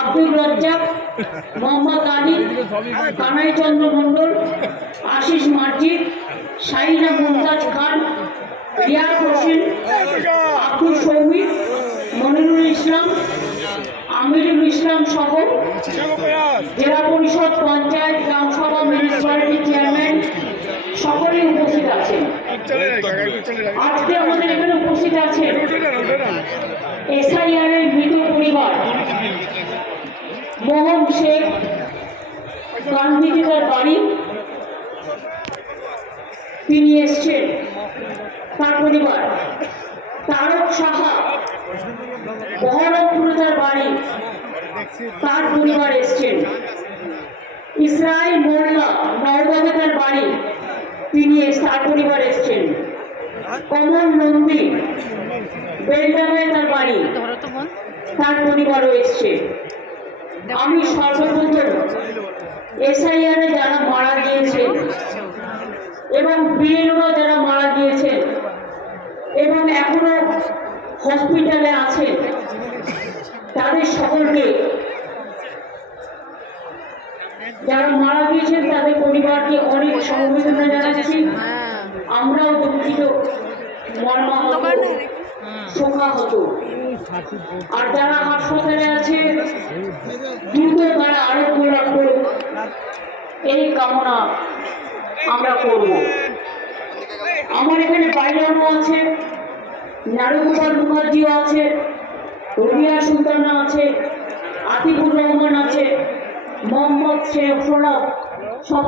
আব্দুল রাজ্জাক, মোহাম্মদ আলী, কানাই চন্দ্র মণ্ডল, আশিস মার্জি, শাহিনা মুমতাজ খান, রিয়াজ হোসেন, আব্দুল শৌমিক, মনিরুল ইসলাম, আমিরুল ইসলাম সহ জেলা পরিষদ, পঞ্চায়েত, গ্রামসভা, মিউনিসিপ্যালিটি চেয়ারম্যান সকলেই উপস্থিত আছেন। আজকে আমাদের এখানে উপস্থিত আছেন এসআইআর এর মৃত পরিবার মোহন শেখ, গান্ধীজি তার বাড়ি, তিনি এসছেন, তার পরিবার। তারক সাহা, বহরমপুরে তার বাড়ি, তার পরিবার এসছেন। ইসরাইল মোল্লা, নওগাঁতে তার বাড়ি, তিনি তার পরিবার এসছেন। কমল নন্দী, বেলডাঙ্গায় তার বাড়ি, তার পরিবারও এসছে। আমি সর্বপ্রথম এসআইআর এ যারা মারা গিয়েছেন এবং বিএলও যারা মারা গিয়েছেন এবং এখনো হসপিটালে আছেন, তাদের সকলকে, যারা মারা গিয়েছেন তাদের পরিবারকে অনেক সমবেদনা জানাচ্ছি। আমরাও দুঃখিত, মর্মাহত, শোকাহত। আর যারা হাসপাতালে আছে দ্রুত তারা আরোগ্য লাভ করুক, এই কামনা আমরা করব। আমার এখানে বাইরানো আছে, নারুগোপাল মুখার্জিও আছে, রুবিয়া সুলতানা আছে, আতিকুর রহমান আছে, মোহাম্মদ শেখ সোনা, সব